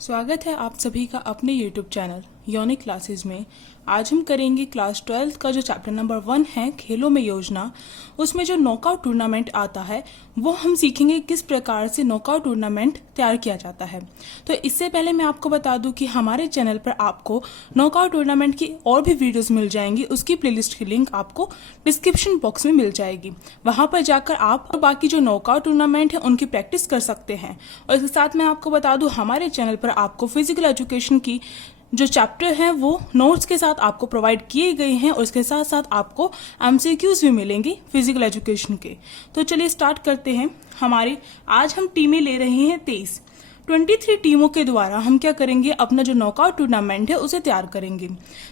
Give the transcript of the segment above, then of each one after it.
स्वागत है आप सभी का अपने YouTube चैनल यूनिक क्लासेस में। आज हम करेंगे क्लास 12 का जो चैप्टर नंबर 1 है खेलों में योजना। उसमें जो नॉकआउट टूर्नामेंट आता है वो हम सीखेंगे किस प्रकार से नॉकआउट टूर्नामेंट तैयार किया जाता है। तो इससे पहले मैं आपको बता दूं कि हमारे चैनल पर आपको नॉकआउट टूर्नामेंट की और भी वीडियोस मिल जाएंगी। उसकी प्लेलिस्ट की लिंक आपको डिस्क्रिप्शन बॉक्स में मिल जाएगी। वहां पर जाकर आप बाकी जो नॉकआउट टूर्नामेंट है उनकी प्रैक्टिस कर सकते हैं। और इसके साथ मैं आपको बता दूं हमारे चैनल पर आपको फिजिकल एजुकेशन की जो चैप्टर हैं वो नोट्स के साथ आपको प्रोवाइड किए गए हैं और इसके साथ साथ आपको एमसीक्यूज भी मिलेंगे फिजिकल एजुकेशन के। तो चलिए स्टार्ट करते हैं। आज हम टीमें ले रहे हैं 23 टीमों के द्वारा हम क्या करेंगे, अपना जो नॉकआउट टूर्नामेंट है उसे तैयार करेंगे।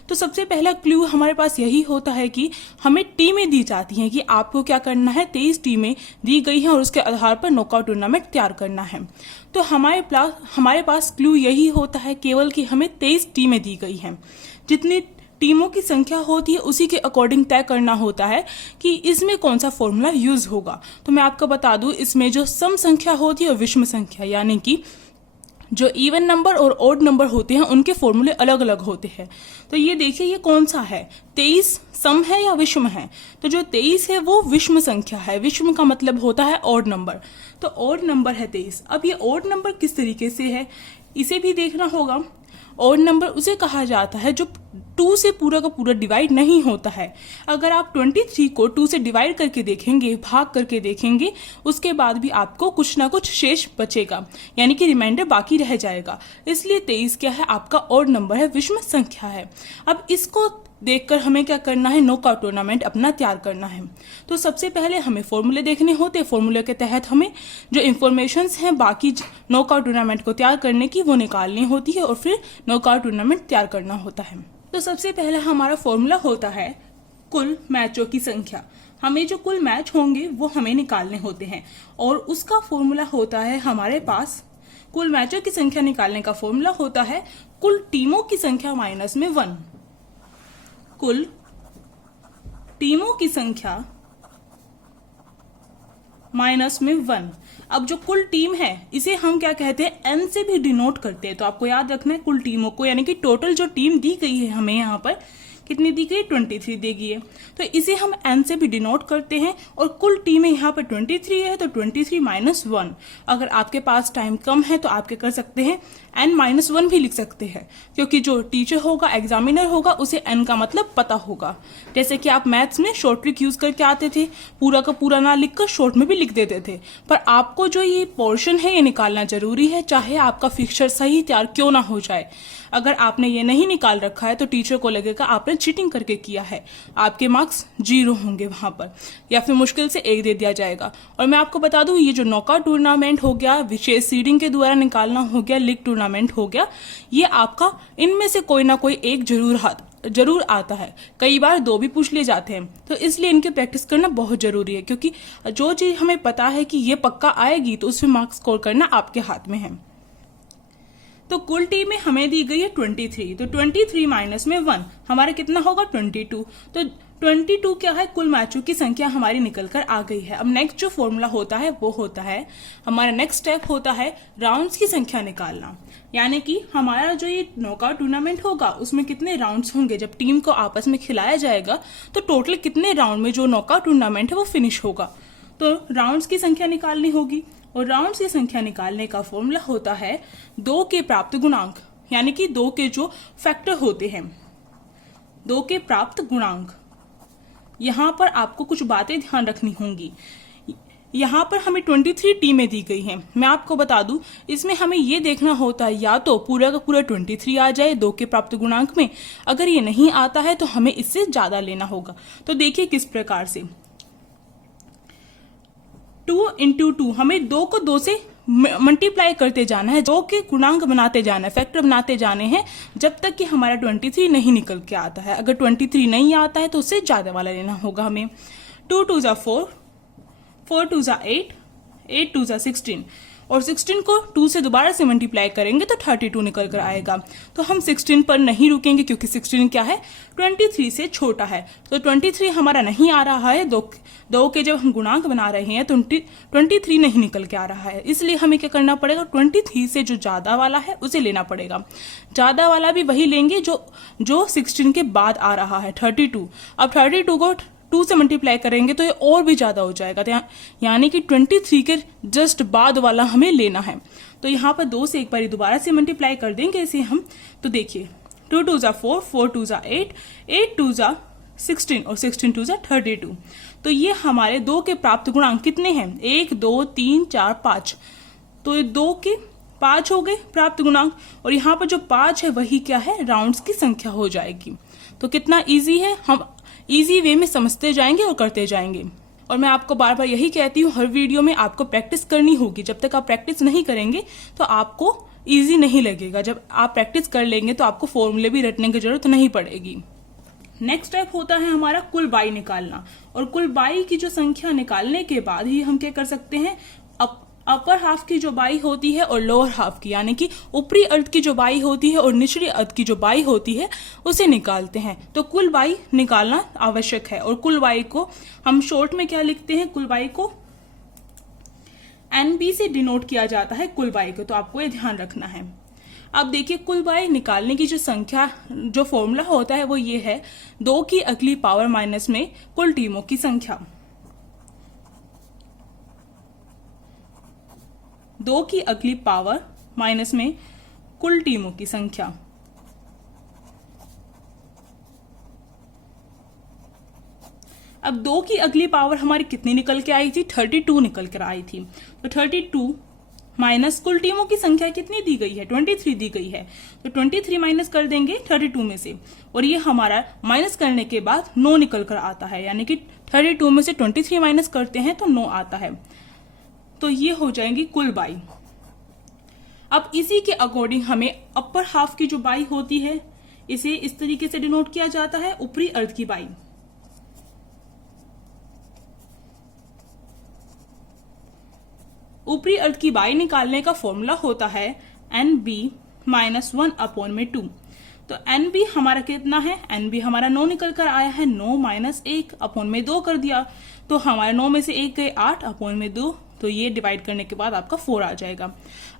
तो सबसे पहला क्लू हमारे पास यही होता है कि हमें टीमें दी जाती हैं कि आपको क्या करना है। 23 टीमें दी गई हैं और उसके आधार पर नॉकआउट टूर्नामेंट तैयार करना है। तो हमारे पास क्लू यही होता है केवल कि हमें 23 टीमें दी गई हैं। जितनी टीमों की संख्या होती है उसी के अकॉर्डिंग तय करना होता है कि इसमें कौन सा फॉर्मूला यूज होगा। तो मैं आपको बता दूं, इसमें जो सम संख्या होती है और विषम संख्या यानी कि जो इवन नंबर और ऑड नंबर होते हैं उनके फॉर्मूले अलग अलग होते हैं। तो ये देखिए, ये कौन सा है, 23 सम है या विषम है। तो जो 23 है वो विषम संख्या है। विषम का मतलब होता है ऑड नंबर। तो ऑड नंबर है 23। अब ये ऑड नंबर किस तरीके से है इसे भी देखना होगा। ऑड नंबर उसे कहा जाता है जो 2 से पूरा का पूरा डिवाइड नहीं होता है। अगर आप 23 को 2 से डिवाइड करके देखेंगे, भाग करके देखेंगे, उसके बाद भी आपको कुछ ना कुछ शेष बचेगा, यानी कि रिमाइंडर बाकी रह जाएगा। इसलिए 23 क्या है, आपका ऑड नंबर है, विषम संख्या है। अब इसको देखकर हमें क्या करना है, नॉकआउट टूर्नामेंट अपना तैयार करना है। तो सबसे पहले हमें फॉर्मूले देखने होते हैं। फॉर्मूले के तहत हमें जो इन्फॉर्मेशंस हैं बाकी नॉकआउट टूर्नामेंट को तैयार करने की वो निकालनी होती है और फिर नॉकआउट टूर्नामेंट तैयार करना होता है। तो सबसे पहले हमारा फॉर्मूला होता है कुल मैचों की संख्या। हमें जो कुल मैच होंगे वो हमें निकालने होते हैं और उसका फॉर्मूला होता है हमारे पास, कुल मैचों की संख्या निकालने का फॉर्मूला होता है कुल टीमों की संख्या माइनस में 1। कुल टीमों की संख्या माइनस में 1। अब जो कुल टीम है इसे हम क्या कहते हैं, एन से भी डिनोट करते हैं। तो आपको याद रखना है कुल टीमों को, यानी कि टोटल जो टीम दी गई है हमें यहाँ पर कितनी दी गई, 23 दी गई है। तो इसे हम एन से भी डिनोट करते हैं और कुल टीमें यहाँ पर 23 है तो 23 माइनस 1। अगर आपके पास टाइम कम है तो आप क्या कर सकते हैं, एन माइनस 1 भी लिख सकते हैं, क्योंकि जो टीचर होगा, एग्जामिनर होगा, उसे एन का मतलब पता होगा। जैसे कि आप मैथ्स में शॉर्ट ट्रिक यूज करके आते थे, पूरा का पूरा ना लिखकर शॉर्ट में भी लिख देते थे। पर आपको जो ये पोर्शन है ये निकालना जरूरी है, चाहे आपका फिक्सचर सही तैयार क्यों ना हो जाए। अगर आपने ये नहीं निकाल रखा है तो टीचर को लगेगा आपने चीटिंग करके किया है, आपके मार्क्स 0 होंगे वहां पर, या फिर मुश्किल से 1 दे दिया जाएगा। और मैं आपको बता दूं, ये जो नॉकआउट टूर्नामेंट हो गया, विशेष सीडिंग के द्वारा निकालना हो गया, लीग टूर्नामेंट हो गया, ये आपका इनमें से कोई ना कोई एक जरूर आता है। कई बार 2 भी पूछ लिए जाते हैं। तो इसलिए इनकी प्रैक्टिस करना बहुत जरूरी है, क्योंकि जो चीज हमें पता है कि ये पक्का आएगी तो उसमें मार्क्स स्कोर करना आपके हाथ में है। तो कुल टीम में हमें दी गई है 23। तो 23 माइनस में 1 हमारा कितना होगा, 22। तो 22 क्या है, कुल मैचों की संख्या हमारी निकल कर आ गई है। अब नेक्स्ट जो फॉर्मूला होता है वो होता है, हमारा नेक्स्ट स्टेप होता है राउंड्स की संख्या निकालना। यानी कि हमारा जो ये नॉकआउट टूर्नामेंट होगा उसमें कितने राउंड्स होंगे, जब टीम को आपस में खिलाया जाएगा तो टोटल कितने राउंड में जो नॉकआउट टूर्नामेंट है वो फिनिश होगा। तो राउंड्स की संख्या निकालनी होगी और राउंड्स की संख्या निकालने का फॉर्मूला होता है 2 के प्राप्त गुणांक, यानी कि 2 के जो फैक्टर होते हैं, 2 के प्राप्त गुणांक। यहां पर आपको कुछ बातें ध्यान रखनी होंगी। यहां पर हमें 23 टीमें दी गई हैं। मैं आपको बता दूं, इसमें हमें यह देखना होता है या तो पूरा का पूरा 23 आ जाए 2 के प्राप्त गुणांक में। अगर ये नहीं आता है तो हमें इससे ज्यादा लेना होगा। तो देखिए किस प्रकार से, 2 इंटू 2, हमें 2 को 2 से मल्टीप्लाई करते जाना है, 2 के गुणांक बनाते जाना है, फैक्टर बनाते जाने हैं, जब तक कि हमारा 23 नहीं निकल के आता है। अगर 23 नहीं आता है तो उससे ज्यादा वाला लेना होगा हमें। 2 2 जा 4, 4 2 जा 8, 8 2 जा 16। और 16 को 2 से दोबारा से मल्टीप्लाई करेंगे तो 32 निकल कर आएगा। तो हम 16 पर नहीं रुकेंगे क्योंकि 16 क्या है, 23 से छोटा है। तो 23 हमारा नहीं आ रहा है, दो के जब हम गुणांक बना रहे हैं तो 23 नहीं निकल के आ रहा है, इसलिए हमें क्या करना पड़ेगा, 23 से जो ज्यादा वाला है उसे लेना पड़ेगा। ज्यादा वाला भी वही लेंगे जो 16 के बाद आ रहा है, 32। अब 32 को 2 से मल्टीप्लाई करेंगे तो ये और भी ज्यादा हो जाएगा, तो यानी कि 23 के जस्ट बाद वाला हमें लेना है। तो यहाँ पर 2 से एक बार दोबारा से मल्टीप्लाई कर देंगे इसे हम। तो देखिए 2 2 4, 4 2 8, 8 2 16 और 16 2 32। तो ये हमारे 2 के प्राप्त गुणांक कितने हैं, 1 2 3 4 5। तो ये 2 के 5 हो गए प्राप्त गुणांक, और यहाँ पर जो 5 है वही क्या है, राउंड्स की संख्या हो जाएगी। तो कितना इजी है, हम इजी वे में समझते जाएंगे और करते जाएंगे। और मैं आपको बार बार यही कहती हूँ, हर वीडियो में आपको प्रैक्टिस करनी होगी। जब तक आप प्रैक्टिस नहीं करेंगे तो आपको इजी नहीं लगेगा। जब आप प्रैक्टिस कर लेंगे तो आपको फॉर्मूले भी रटने की जरूरत नहीं पड़ेगी। नेक्स्ट स्टेप होता है हमारा कुल बाई निकालना, और कुल बाई की जो संख्या निकालने के बाद ही हम क्या कर सकते हैं, अपर हाफ की जो बाई होती है और लोअर हाफ की, यानी कि ऊपरी अर्ध की जो बाई होती है और निचली अर्ध की जो बाई होती है उसे निकालते हैं। तो कुल बाई निकालना आवश्यक है, और कुल बाई को हम शॉर्ट में क्या लिखते हैं, कुल बाई को NB से डिनोट किया जाता है कुल बाई को, तो आपको ये ध्यान रखना है। अब देखिए कुल बाई निकालने की जो संख्या, जो फॉर्मूला होता है वो ये है, 2 की अगली पावर माइनस में कुल टीमों की संख्या। 2 की अगली पावर माइनस में कुल टीमों की संख्या। अब 2 की अगली पावर हमारी कितनी निकल के आई थी, 32 निकल कर आई थी। तो 32 माइनस कुल टीमों की संख्या कितनी दी गई है, 23 दी गई है। तो 23 माइनस कर देंगे 32 में से, और ये हमारा माइनस करने के बाद 9 निकल कर आता है, यानी कि 32 में से 23 माइनस करते हैं तो 9 आता है। तो ये हो जाएंगी कुल बाई। अब इसी के अकॉर्डिंग हमें अपर हाफ की जो बाई होती है इसे इस तरीके से डिनोट किया जाता है, ऊपरी अर्ध की बाई। ऊपरी अर्ध की बाई निकालने का फॉर्मूला होता है NB माइनस 1/2। तो NB हमारा कितना है, NB हमारा 9 निकल कर आया है, 9 माइनस 1/2 कर दिया, तो हमारे 9 में से 1 गए 8/2, तो ये डिवाइड करने के बाद आपका 4 आ जाएगा।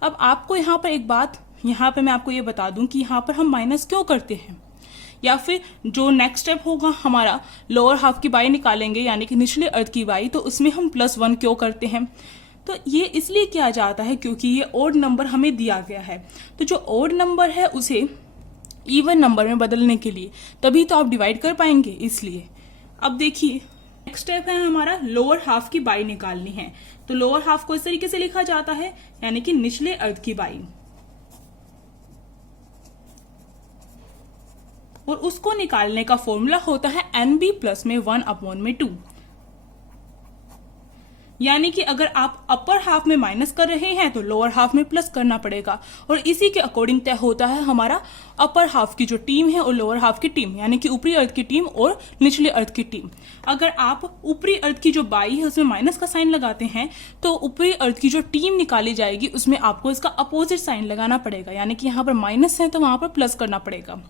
अब आपको यहाँ पर एक बात, यहाँ पे मैं आपको ये बता दूं कि यहाँ पर हम माइनस क्यों करते हैं, या फिर जो नेक्स्ट स्टेप होगा हमारा लोअर हाफ की बाई निकालेंगे, यानी कि निचले अर्ध की बाई, तो उसमें हम +1 क्यों करते हैं। तो ये इसलिए किया जाता है क्योंकि ये ओड नंबर हमें दिया गया है, तो जो ओड नंबर है उसे इवन नंबर में बदलने के लिए, तभी तो आप डिवाइड कर पाएंगे, इसलिए। अब देखिए नेक्स्ट स्टेप है हमारा लोअर हाफ की बाई निकालनी है। तो लोअर हाफ को इस तरीके से लिखा जाता है, यानी कि निचले अर्ध की बाई, और उसको निकालने का फॉर्मूला होता है NB प्लस में 1/2। यानी कि अगर आप अपर हाफ में माइनस कर रहे हैं तो लोअर हाफ में प्लस करना पड़ेगा, और इसी के अकॉर्डिंग तय होता है हमारा अपर हाफ की जो टीम है और लोअर हाफ की टीम, यानी कि ऊपरी अर्ध की टीम और निचले अर्ध की टीम। अगर आप ऊपरी अर्ध की जो बाई है उसमें माइनस का साइन लगाते हैं तो ऊपरी अर्ध की जो टीम निकाली जाएगी उसमें आपको इसका अपोजिट साइन लगाना पड़ेगा, यानी कि यहाँ पर माइनस है तो वहां पर प्लस करना पड़ेगा।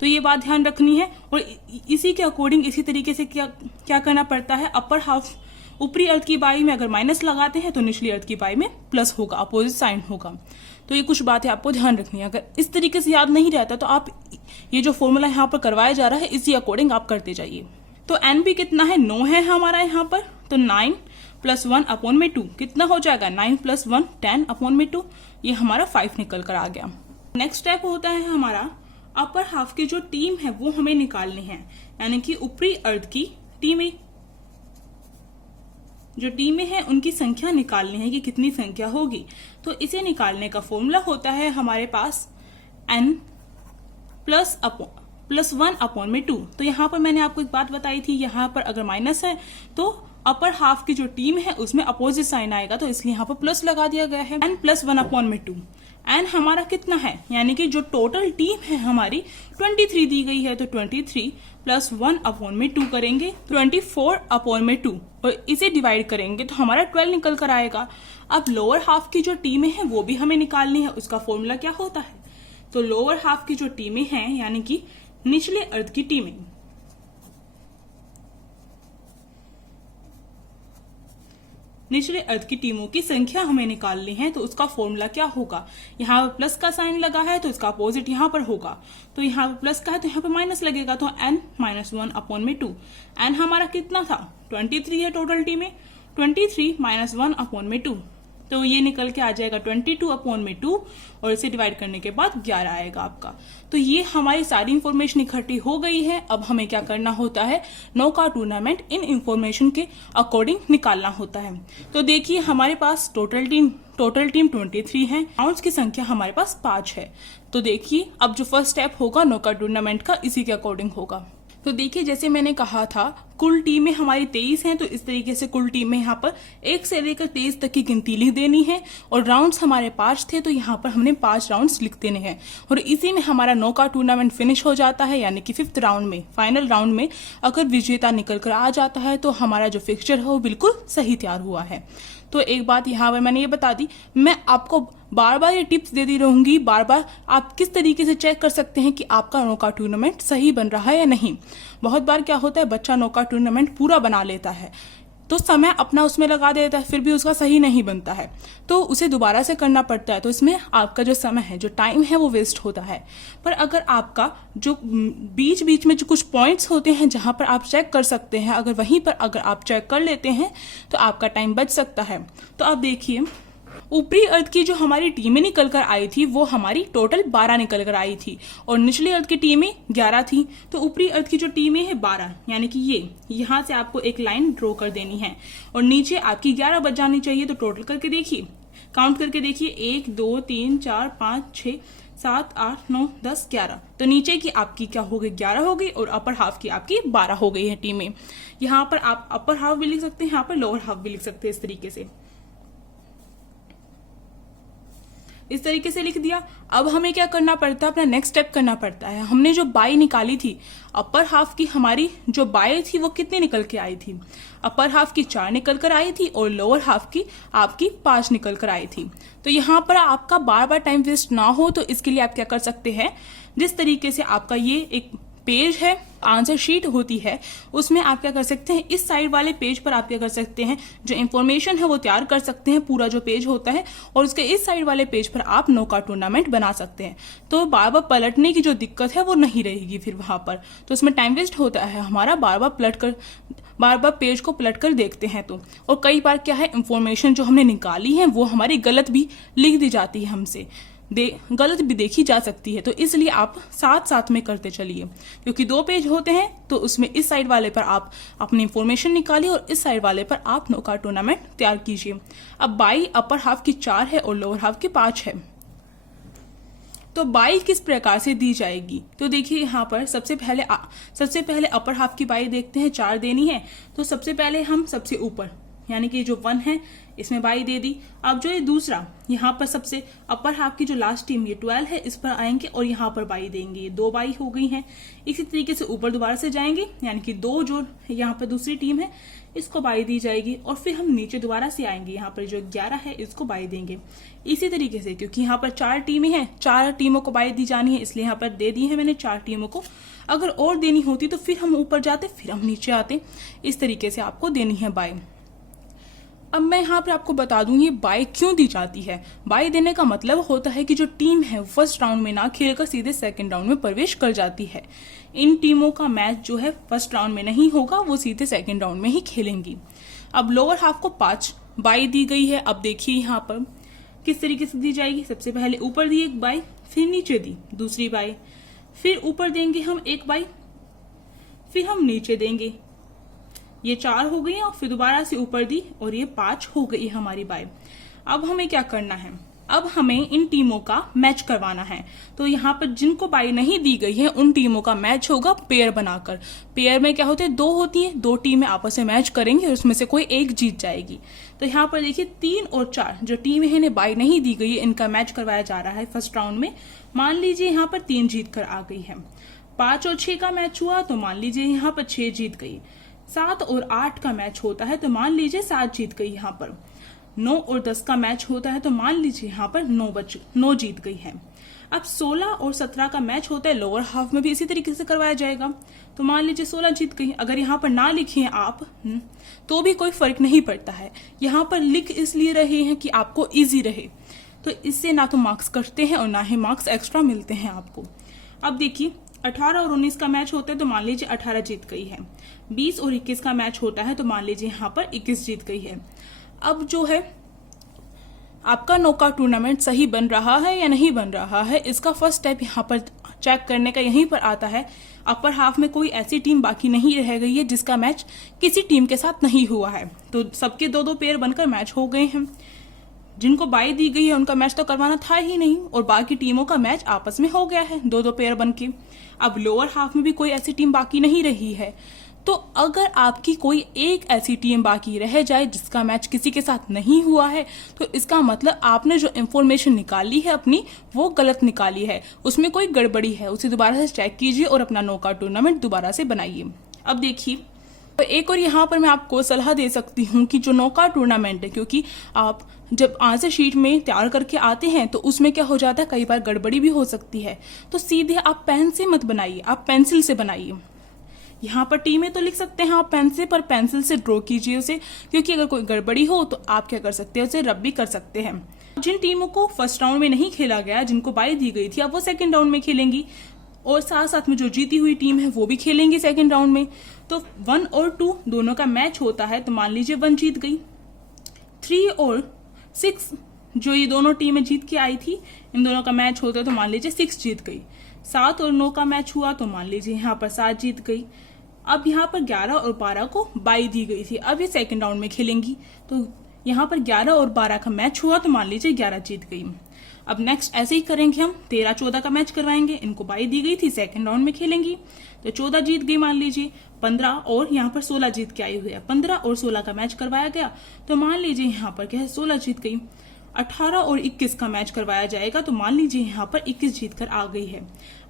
तो ये बात ध्यान रखनी है, और इसी के अकॉर्डिंग इसी तरीके से क्या करना पड़ता है, अपर हाफ ऊपरी अर्ध की बाई में अगर माइनस लगाते हैं तो निचली अर्ध की बाई में प्लस होगा, अपोजिट साइन होगा। तो ये कुछ बातें आपको ध्यान रखनी है। अगर इस तरीके से याद नहीं रहता तो आप ये जो फॉर्मूला यहाँ पर करवाया जा रहा है इसी अकॉर्डिंग आप करते जाइए। तो NB कितना है, 9 है हमारा यहाँ पर, तो 9 + 1/2 कितना हो जाएगा, 9 + 1 10/2, ये हमारा 5 निकल कर आ गया। नेक्स्ट स्टेप होता है हमारा अपर हाफ की जो टीम है वो हमें निकालनी है, यानी कि ऊपरी अर्ध की टीमें, जो टीमें हैं उनकी संख्या निकालनी है कि कितनी संख्या होगी। तो इसे निकालने का फॉर्मूला होता है हमारे पास N प्लस 1/2। तो यहाँ पर मैंने आपको एक बात बताई थी, यहाँ पर अगर माइनस है तो अपर हाफ की जो टीम है उसमें अपोजिट साइन आएगा, तो इसलिए यहाँ पर प्लस लगा दिया गया है। N + 1/2 एन हमारा कितना है, यानी कि जो टोटल टीम है हमारी 23 दी गई है, तो 23 प्लस 1/2 करेंगे 24/2 और इसे डिवाइड करेंगे तो हमारा 12 निकल कर आएगा। अब लोअर हाफ की जो टीमें हैं वो भी हमें निकालनी है। उसका फॉर्मूला क्या होता है, तो लोअर हाफ की जो टीमें हैं यानी कि निचले अर्ध की टीमें, निचले अर्ध की टीमों की संख्या हमें निकालनी है। तो उसका फॉर्मूला क्या होगा, यहाँ पर प्लस का साइन लगा है तो इसका अपोजिट यहाँ पर होगा, तो यहाँ पर प्लस का है तो यहाँ पर माइनस लगेगा, तो n - 1/2। n हमारा कितना था, 23 है टोटल टीमें, 23 - 1/2, तो ये निकल के आ जाएगा 22/2 और इसे डिवाइड करने के बाद 11 आएगा आपका। तो ये हमारी सारी इंफॉर्मेशन इकट्ठी हो गई है। अब हमें क्या करना होता है, नॉकआउट टूर्नामेंट इन इंफॉर्मेशन के अकॉर्डिंग निकालना होता है। तो देखिए हमारे पास टोटल टीम 23 है, राउंड्स की संख्या हमारे पास 5 है। तो देखिए अब जो फर्स्ट स्टेप होगा नॉकआउट टूर्नामेंट का इसी के अकॉर्डिंग होगा। तो देखिए जैसे मैंने कहा था कुल टीमें हमारी 23 हैं, तो इस तरीके से कुल टीमें यहाँ पर 1 से लेकर 23 तक की गिनती लिख देनी है और राउंड्स हमारे 5 थे तो यहाँ पर हमने 5 राउंड्स लिख देने हैं और इसी में हमारा नॉकआउट टूर्नामेंट फिनिश हो जाता है। यानी कि 5th राउंड में, फाइनल राउंड में अगर विजेता निकल कर आ जाता है तो हमारा जो फिक्सचर है वो बिल्कुल सही तैयार हुआ है। तो एक बात यहाँ पर मैंने ये बता दी, मैं आपको बार बार ये टिप्स देती रहूंगी, बार बार आप किस तरीके से चेक कर सकते हैं कि आपका नॉकआउट टूर्नामेंट सही बन रहा है या नहीं। बहुत बार क्या होता है, बच्चा नॉकआउट टूर्नामेंट पूरा बना लेता है तो समय अपना उसमें लगा देता है, फिर भी उसका सही नहीं बनता है तो उसे दोबारा से करना पड़ता है, तो इसमें आपका जो समय है, जो टाइम है वो वेस्ट होता है। पर अगर आपका जो बीच बीच में जो कुछ पॉइंट्स होते हैं जहां पर आप चेक कर सकते हैं, अगर वहीं पर अगर आप चेक कर लेते हैं तो आपका टाइम बच सकता है। तो आप देखिए ऊपरी अर्ध की जो हमारी टीमें निकल कर आई थी वो हमारी टोटल 12 निकल कर आई थी और निचली अर्ध की टीमें 11 थी। तो ऊपरी अर्ध की जो टीमें हैं 12, यानी कि ये यहाँ से आपको एक लाइन ड्रॉ कर देनी है और नीचे आपकी 11 बच जानी चाहिए। तो टोटल करके देखिए, काउंट करके देखिए, 1 2 3 4 5 6 7 8 9 10 11। तो नीचे की आपकी क्या हो गई, 11 हो गई और अपर हाफ की आपकी 12 हो गई है टीमें। यहाँ पर आप अपर हाफ भी लिख सकते हैं, यहाँ पर लोअर हाफ भी लिख सकते हैं, इस तरीके से लिख दिया। अब हमें क्या करना पड़ता है, अपना नेक्स्ट स्टेप करना पड़ता है। हमने जो बाई निकाली थी, अपर हाफ की हमारी जो बाई थी वो कितनी निकल के आई थी, अपर हाफ की 4 निकल कर आई थी और लोअर हाफ की आपकी 5 निकल कर आई थी। तो यहाँ पर आपका बार बार टाइम वेस्ट ना हो तो इसके लिए आप क्या कर सकते हैं, जिस तरीके से आपका ये एक पेज है, आंसर शीट होती है, उसमें आप क्या कर सकते हैं, इस साइड वाले पेज पर आप क्या कर सकते हैं, जो इन्फॉर्मेशन है वो तैयार कर सकते हैं, पूरा जो पेज होता है, और उसके इस साइड वाले पेज पर आप नॉकआउट टूर्नामेंट बना सकते हैं। तो बार बार पलटने की जो दिक्कत है वो नहीं रहेगी फिर वहां पर, तो उसमें टाइम वेस्ट होता है हमारा, बार बार पेज को पलट कर देखते हैं तो। और कई बार क्या है, इंफॉर्मेशन जो हमने निकाली है वो हमारी गलत भी लिख दी जाती है हमसे, गलत भी देखी जा सकती है। तो इसलिए आप साथ साथ में करते चलिए, क्योंकि 2 पेज होते हैं तो उसमें इस साइड वाले पर आप अपनी इंफॉर्मेशन निकालिए और इस साइड वाले पर आप नॉकआउट टूर्नामेंट तैयार कीजिए। अब बाई अपर हाफ की 4 है और लोअर हाफ की 5 है। तो बाई किस प्रकार से दी जाएगी, तो देखिए यहाँ पर सबसे पहले अपर हाफ की बाई देखते हैं, 4 देनी है। तो सबसे पहले हम सबसे ऊपर यानी कि जो 1 है इसमें बाई दे दी। अब जो ये दूसरा यहाँ पर सबसे अपर हाफ की जो लास्ट टीम ये 12 है, इस पर आएंगे और यहाँ पर बाई देंगे, ये 2 बाई हो गई हैं। इसी तरीके से ऊपर दोबारा से जाएंगे, यानी कि 2 जो यहाँ पर दूसरी टीम है इसको बाई दी जाएगी और फिर हम नीचे दोबारा से आएंगे, यहाँ पर जो 11 है इसको बाई देंगे। इसी तरीके से, क्योंकि यहाँ पर 4 टीमें हैं, 4 टीमों को बाई दी जानी है, इसलिए यहाँ पर दे दी है मैंने 4 टीमों को। अगर और देनी होती तो फिर हम ऊपर जाते, फिर हम नीचे आते, इस तरीके से आपको देनी है बाई। अब मैं यहाँ पर आपको बता दूं ये बाई क्यों दी जाती है। बाई देने का मतलब होता है कि जो टीम है फर्स्ट राउंड में ना खेलकर सीधे सेकंड राउंड में प्रवेश कर जाती है। इन टीमों का मैच जो है फर्स्ट राउंड में नहीं होगा, वो सीधे सेकंड राउंड में ही खेलेंगी। अब लोअर हाफ को 5 बाई दी गई है। अब देखिए यहाँ पर किस तरीके से दी जाएगी, सबसे पहले ऊपर दी 1 बाई, फिर नीचे दी दूसरी बाई, फिर ऊपर देंगे हम 1 बाई, फिर हम नीचे देंगे, ये 4 हो गई और फिर दोबारा से ऊपर दी और ये 5 हो गई हमारी बाई। अब हमें क्या करना है, अब हमें इन टीमों का मैच करवाना है। तो यहाँ पर जिनको बाई नहीं दी गई है उन टीमों का मैच होगा पेयर बनाकर। पेयर में क्या होते हैं, 2 होती है, 2 टीमें आपस में मैच करेंगे और उसमें से कोई एक जीत जाएगी। तो यहाँ पर देखिए 3 और 4 जो टीम है इन्हें बाई नहीं दी गई है, इनका मैच करवाया जा रहा है फर्स्ट राउंड में। मान लीजिए यहाँ पर 3 जीत कर आ गई है। 5 और 6 का मैच हुआ तो मान लीजिए यहाँ पर 6 जीत गई। 7 और 8 का मैच होता है तो मान लीजिए 7 जीत गई। यहाँ पर 9 और 10 का मैच होता है तो मान लीजिए यहाँ पर 9 जीत गई है। अब 16 और 17 का मैच होता है, लोअर हाफ में भी इसी तरीके से करवाया जाएगा। तो मान लीजिए 16 जीत गई। अगर यहाँ पर ना लिखिए आप तो भी कोई फर्क नहीं पड़ता है, यहाँ पर लिख इसलिए रहे हैं कि आपको इजी रहे। तो इससे ना तो मार्क्स कटते हैं और ना ही मार्क्स एक्स्ट्रा मिलते हैं आपको। अब देखिए 18 और 19 का मैच होता है तो मान लीजिए 18 जीत गई है। 20 और 21 का मैच होता है तो मान लीजिए यहाँ पर 21 जीत गई है। अब जो है आपका नॉकआउट टूर्नामेंट सही बन रहा है या नहीं बन रहा है, इसका फर्स्ट स्टेप यहाँ पर चेक करने का यहीं पर आता है। अपर हाफ में कोई ऐसी टीम बाकी नहीं रह गई है जिसका मैच किसी टीम के साथ नहीं हुआ है, तो सबके 2-2 पेयर बनकर मैच हो गए हैं। जिनको बाई दी गई है उनका मैच तो करवाना था ही नहीं और बाकी टीमों का मैच आपस में हो गया है 2-2 पेयर बनके। अब लोअर हाफ में भी कोई ऐसी टीम बाकी नहीं रही है। तो अगर आपकी कोई एक ऐसी टीम बाकी रह जाए जिसका मैच किसी के साथ नहीं हुआ है, तो इसका मतलब आपने जो इंफॉर्मेशन निकाली है अपनी वो गलत निकाली है, उसमें कोई गड़बड़ी है। उसे दोबारा से चेक कीजिए और अपना नॉकआउट टूर्नामेंट दोबारा से बनाइए। अब देखिए तो एक और यहाँ पर मैं आपको सलाह दे सकती हूँ कि जो नॉकआउट टूर्नामेंट है, क्योंकि आप जब आंसर शीट में तैयार करके आते हैं तो उसमें क्या हो जाता है, कई बार गड़बड़ी भी हो सकती है। तो सीधे आप पेन से मत बनाइए, आप पेंसिल से बनाइए। यहाँ पर टीमें तो लिख सकते हैं आप पेन से, पर पेंसिल से ड्रॉ कीजिए उसे, क्योंकि अगर कोई गड़बड़ी हो तो आप क्या कर सकते हैं, उसे रब भी कर सकते हैं। जिन टीमों को फर्स्ट राउंड में नहीं खेला गया, जिनको बाई दी गई थी, अब वो सेकंड राउंड में खेलेंगी और साथ साथ में जो जीती हुई टीम है वो भी खेलेंगी सेकंड राउंड में। तो 1 और 2 दोनों का मैच होता है तो मान लीजिए 1 जीत गई। 3 और 6 जो ये दोनों टीमें जीत के आई थी, इन दोनों का मैच होता है तो मान लीजिए 6 जीत गई। 7 और 9 का मैच हुआ तो मान लीजिए यहाँ पर 7 जीत गई। अब यहाँ पर 11 और 12 को बाई दी गई थी, अब ये सेकंड राउंड में खेलेंगी तो यहाँ पर 11 और 12 का मैच हुआ तो मान लीजिए 11 जीत गई। अब नेक्स्ट ऐसे ही करेंगे हम, 13-14 का मैच करवाएंगे, इनको बाई दी गई थी, सेकंड राउंड में खेलेंगी तो 14 जीत गई मान लीजिए। 15 और यहाँ पर 16 जीत के आई हुई है, 15 और 16 का मैच करवाया गया तो मान लीजिए यहाँ पर क्या है, 16 जीत गई। 18 और 21 का मैच करवाया जाएगा तो मान लीजिए यहाँ पर 21 जीत कर आ गई है।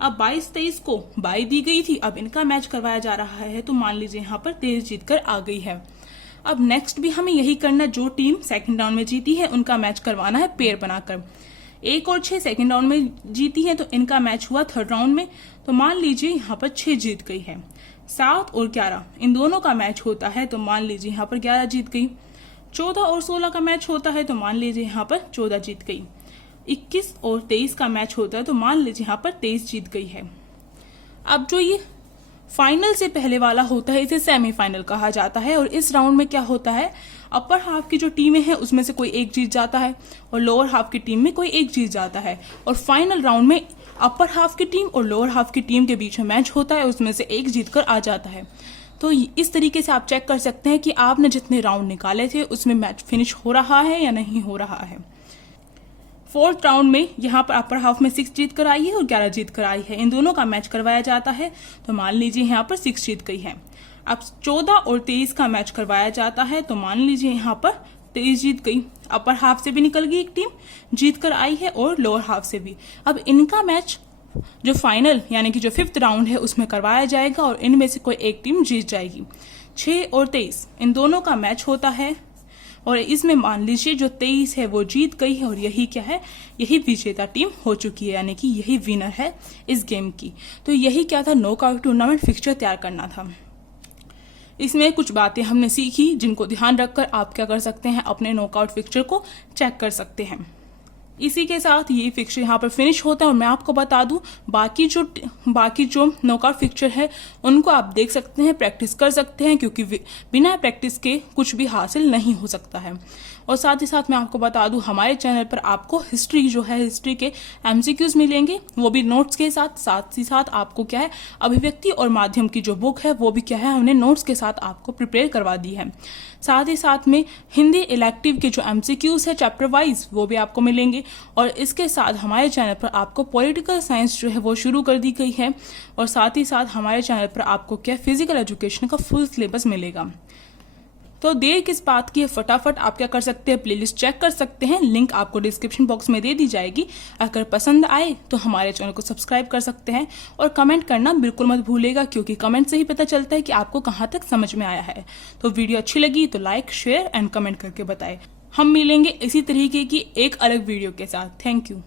अब 22-23 को बाई दी गई थी, अब इनका मैच करवाया जा रहा है तो मान लीजिए यहाँ पर 23 जीत कर आ गई है। अब नेक्स्ट भी हमें यही करना, जो टीम सेकंड राउंड में जीती है उनका मैच करवाना है पेयर बनाकर। 1 और 6 सेकंड राउंड में जीती है तो इनका मैच हुआ थर्ड राउंड में तो मान लीजिए यहाँ पर 6 जीत गई है। 7 और 11 इन दोनों का मैच होता है तो मान लीजिए यहाँ पर 11 जीत गई। 14 और 16 का मैच होता है तो मान लीजिए यहाँ पर 14 जीत गई। 21 और 23 का मैच होता है तो मान लीजिए यहाँ पर 23 जीत गई है। अब जो ये फाइनल से पहले वाला होता है इसे सेमीफाइनल कहा जाता है और इस राउंड में क्या होता है, अपर हाफ की जो टीमें हैं उसमें से कोई एक जीत जाता है और लोअर हाफ की टीम में कोई एक जीत जाता है और फाइनल राउंड में अपर हाफ की टीम और लोअर हाफ की टीम के बीच में मैच होता है, उसमें से एक जीत कर आ जाता है। तो इस तरीके से आप चेक कर सकते हैं कि आपने जितने राउंड निकाले थे उसमें मैच फिनिश हो रहा है या नहीं हो रहा है। फोर्थ राउंड में यहाँ पर अपर हाफ में 6 जीत कर आई है और 11 जीत कर आई है, इन दोनों का मैच करवाया जाता है तो मान लीजिए यहाँ पर 6 जीत गई है। अब 14 और 23 का मैच करवाया जाता है तो मान लीजिए यहाँ पर 23 जीत गई। अपर हाफ से भी निकल गई एक टीम, जीत कर आई है और लोअर हाफ से भी। अब इनका मैच जो फाइनल यानी कि जो 5th राउंड है उसमें करवाया जाएगा और इनमें से कोई एक टीम जीत जाएगी। 6 और 23 इन दोनों का मैच होता है और इसमें मान लीजिए जो 23 है वो जीत गई है और यही क्या है, यही विजेता टीम हो चुकी है, यानी कि यही विनर है इस गेम की। तो यही क्या था, नॉकआउट टूर्नामेंट फिक्चर तैयार करना था। इसमें कुछ बातें हमने सीखी जिनको ध्यान रखकर आप क्या कर सकते हैं, अपने नॉकआउट फिक्चर को चेक कर सकते हैं। इसी के साथ ये फिक्चर यहाँ पर फिनिश होता है और मैं आपको बता दूं बाकी जो नॉकआउट फिक्चर है उनको आप देख सकते हैं, प्रैक्टिस कर सकते हैं, क्योंकि बिना प्रैक्टिस के कुछ भी हासिल नहीं हो सकता है। और साथ ही साथ मैं आपको बता दूं हमारे चैनल पर आपको हिस्ट्री जो है, हिस्ट्री के एमसीक्यूज मिलेंगे, वो भी नोट्स के साथ। साथ ही साथ आपको क्या है, अभिव्यक्ति और माध्यम की जो बुक है वो भी क्या है, हमने नोट्स के साथ आपको प्रिपेयर करवा दी है। साथ ही साथ में हिंदी इलेक्टिव के जो एमसीक्यूज है चैप्टर वाइज वो भी आपको मिलेंगे। और इसके साथ हमारे चैनल पर आपको पॉलिटिकल साइंस जो है वो शुरू कर दी गई है। और साथ ही साथ हमारे चैनल पर आपको क्या फिजिकल एजुकेशन का फुल सिलेबस मिलेगा। तो देर किस बात की है, फटाफट आप क्या कर सकते हैं, प्लेलिस्ट चेक कर सकते हैं, लिंक आपको डिस्क्रिप्शन बॉक्स में दे दी जाएगी। अगर पसंद आए तो हमारे चैनल को सब्सक्राइब कर सकते हैं और कमेंट करना बिल्कुल मत भूलेगा, क्योंकि कमेंट से ही पता चलता है कि आपको कहाँ तक समझ में आया है। तो वीडियो अच्छी लगी तो लाइक, शेयर एंड कमेंट करके बताएं। हम मिलेंगे इसी तरीके की एक अलग वीडियो के साथ। Thank you.